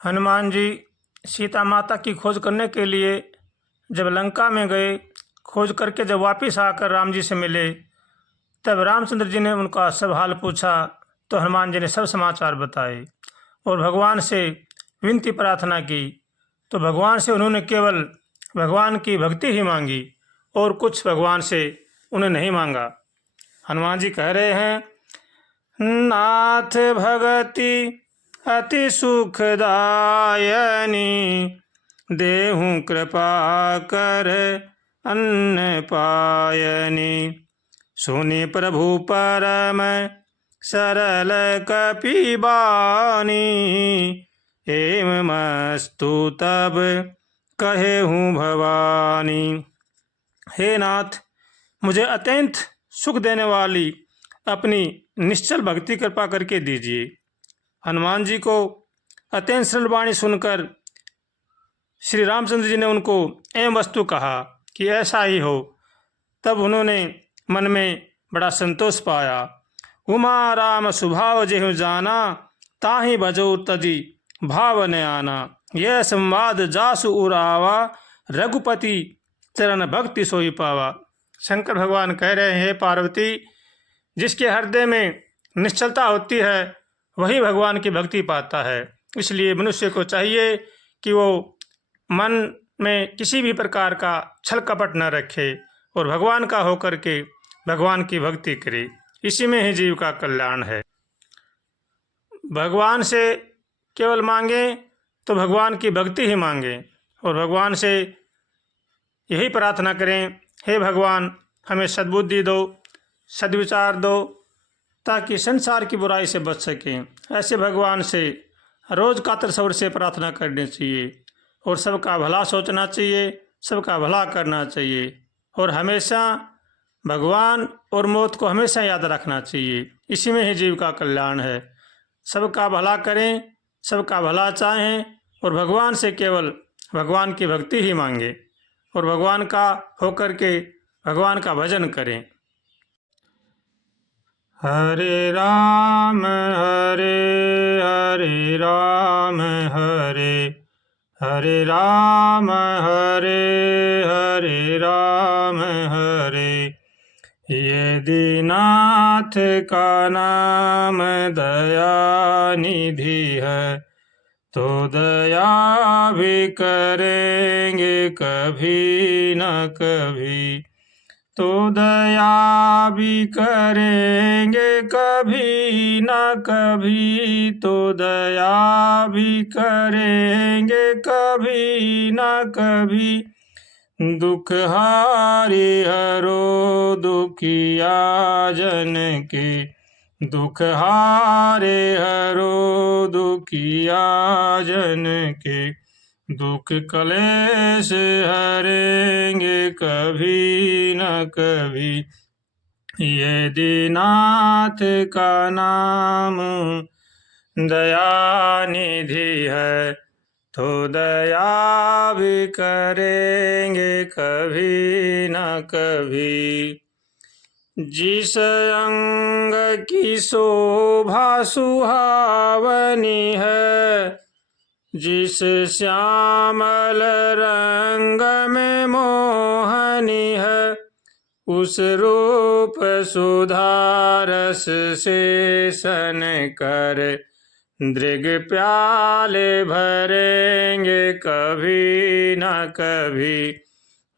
हनुमान जी सीता माता की खोज करने के लिए जब लंका में गए, खोज करके जब वापस आकर राम जी से मिले, तब रामचंद्र जी ने उनका सब हाल पूछा तो हनुमान जी ने सब समाचार बताए और भगवान से विनती प्रार्थना की। तो भगवान से उन्होंने केवल भगवान की भक्ति ही मांगी और कुछ भगवान से उन्हें नहीं मांगा। हनुमान जी कह रहे हैं, नाथ भगति अति सुखदायनी, देहु कृपा कर अन्न पायनी। सुनि प्रभु परम सरल कपिबानी, एवमस्तु तब कहेहूँ भवानी। हे नाथ, मुझे अत्यंत सुख देने वाली अपनी निश्चल भक्ति कृपा करके दीजिए। हनुमान जी को अत्यंत सरल वाणी सुनकर श्री रामचंद्र जी ने उनको एवं वस्तु कहा कि ऐसा ही हो। तब उन्होंने मन में बड़ा संतोष पाया। उमा राम स्वभाव जेहु जाना, ताहि भजो तजी भाव न आना। यह संवाद जासु उरावा, रघुपति चरण भक्ति सोई पावा। शंकर भगवान कह रहे हैं, हे पार्वती, जिसके हृदय में निश्चलता होती है वही भगवान की भक्ति पाता है। इसलिए मनुष्य को चाहिए कि वो मन में किसी भी प्रकार का छल कपट न रखे और भगवान का होकर के भगवान की भक्ति करे। इसी में ही जीव का कल्याण है। भगवान से केवल मांगे तो भगवान की भक्ति ही मांगे और भगवान से यही प्रार्थना करें, हे भगवान, हमें सद्बुद्धि दो, सद्विचार दो, ताकि संसार की बुराई से बच सकें। ऐसे भगवान से रोज कातर स्वर से प्रार्थना करनी चाहिए और सबका भला सोचना चाहिए, सबका भला करना चाहिए और हमेशा भगवान और मौत को हमेशा याद रखना चाहिए। इसी में ही जीव का कल्याण है। सबका भला करें, सबका भला चाहें और भगवान से केवल भगवान की भक्ति ही मांगे और भगवान का होकर के भगवान का भजन करें। हरे राम हरे राम, हरे राम हरे राम हरे। यदि नाथ का नाम दया निधि है, तो दया भी करेंगे कभी न कभी। तो दया भी करेंगे कभी न कभी। तो दया भी करेंगे कभी न कभी। दुख हारे हरो दुखिया जन के, दुख हारे हरो दुखिया जन के। दुख कलेश हरेंगे कभी न कभी। यदि नाथ का नाम दया निधि है, तो दया भी करेंगे कभी न कभी। जिस अंग की शोभा सुहावनी है, जिस श्यामल रंग में मोहनी है, उस रूप सुधारस से सन कर दृग प्याले भरेंगे कभी न कभी।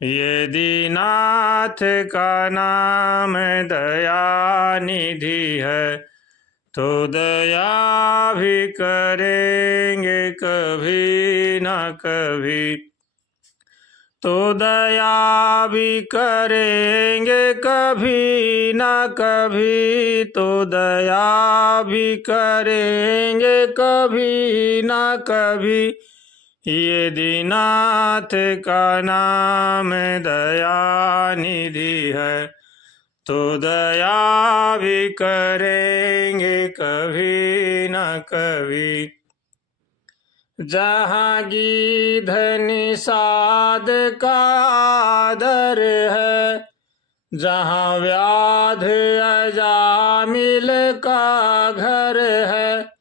यदि नाथ का नाम दया निधि है, तो दया भी करेंगे कभी न कभी। तो दया भी करेंगे कभी न कभी। तो दया भी करेंगे कभी न कभी। यदि नाथ का नाम दया निधि है, तो दया भी करेंगे कभी न कभी। जहाँ गीध निषाद का आदर है, जहाँ व्याध अजामिल का घर है,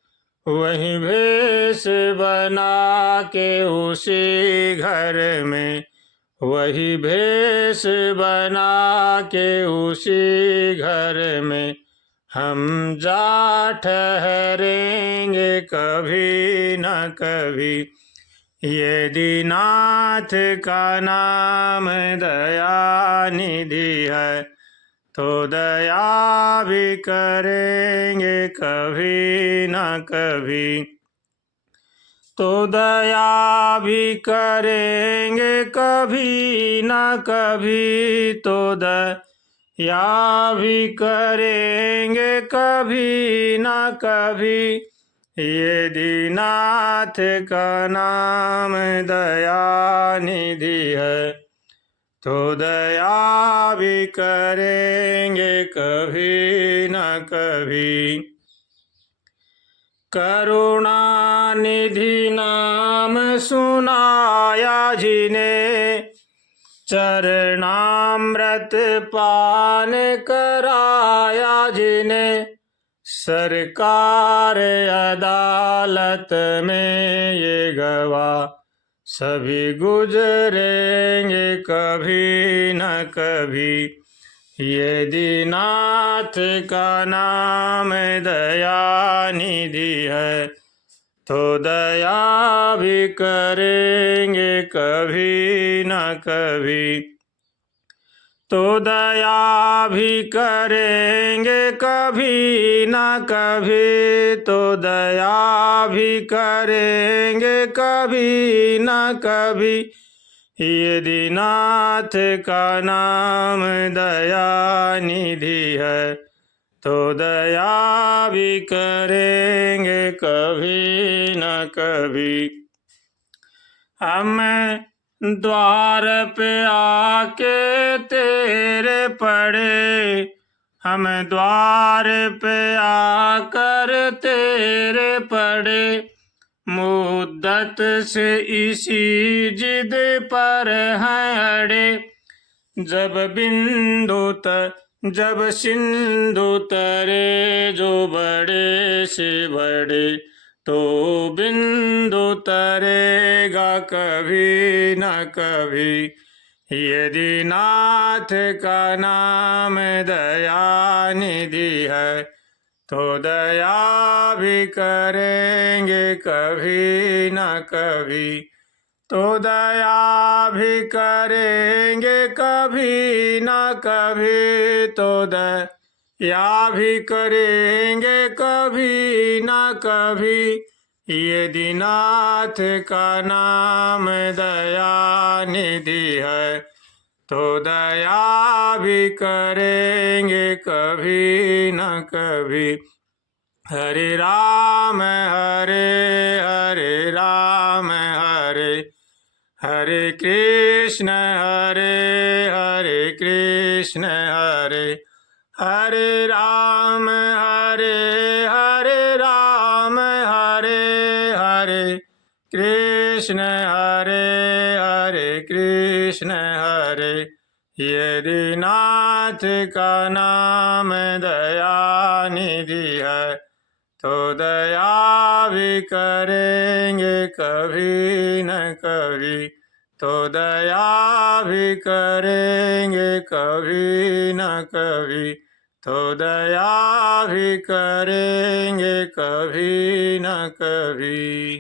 वहीं भेष भेष बना के उसी घर में, वही भेष बना के उसी घर में हम जा ठहरेंगे कभी न कभी। यदि नाथ का नाम दया निधि है, तो दया भी करेंगे कभी न कभी। तो दया भी करेंगे कभी न कभी। तो दया भी करेंगे कभी न कभी। यदि नाथ का नाम दया निधि है, तो दया भी करेंगे कभी न कभी। करुणा निधि नाम सुनाया जिन्हें, चरणामृत पान कराया जिन्हें, सरकार अदालत में ये गवाह सभी गुजरेंगे कभी न कभी। यदि नाथ का नाम दया निधि है, तो दया भी करेंगे कभी न कभी। तो दया भी करेंगे कभी न कभी। तो दया भी करेंगे कभी न कभी। यदि नाथ का नाम दया निधि है, तो दया भी करेंगे कभी न कभी। हम द्वार पे आके तेरे पड़े, हम द्वार पे आकर तेरे पड़े, मुद्दत से इसी जिद पर हैं अड़े। जब सिंधु तरे जो बड़े से बड़े, तो बिंदु तरेगा कभी न कभी। यदि नाथ का नाम दया निधि है, तो दया भी करेंगे कभी न कभी। तो दया भी करेंगे कभी न कभी। तो दया भी करेंगे कभी न कभी। यदि नाथ का नाम दया निधि है, तो दया भी करेंगे कभी न कभी। हरे राम हरे राम हरे कृष्ण हरे कृष्ण हरे राम हरे राम हरे कृष्ण हरे कृष्ण यदि नाथ का नाम दया निधि है, तो दया भी करेंगे कभी न कभी। तो दया भी करेंगे कभी न कभी। तो दया भी करेंगे कभी न कभी।